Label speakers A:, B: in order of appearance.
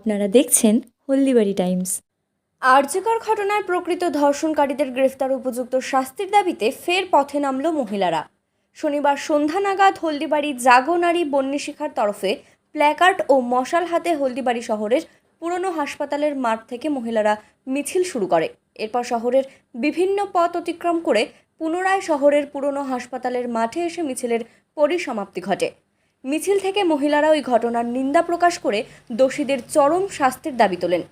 A: আপনারা দেখছেন হলদিবাড়ি টাইমস।
B: আর্যকর ঘটনায় প্রকৃত ধর্ষণকারীদের গ্রেফতার উপযুক্ত শাস্তির দাবিতে ফের পথে নামল মহিলারা। শনিবার সন্ধ্যা নাগাদ হলদিবাড়ি জাগনারী বন্যশিখার তরফে প্ল্যাকার্ড ও মশাল হাতে হলদিবাড়ি শহরের পুরনো হাসপাতালের মাঠ থেকে মহিলারা মিছিল শুরু করে। এরপর শহরের বিভিন্ন পথ অতিক্রম করে পুনরায় শহরের পুরনো হাসপাতালের মাঠে এসে মিছিলের পরিসমাপ্তি ঘটে। মিছিল থেকে মহিলারা ওই ঘটনার নিন্দা প্রকাশ করে দোষীদের চরম শাস্তির দাবি তোলেন।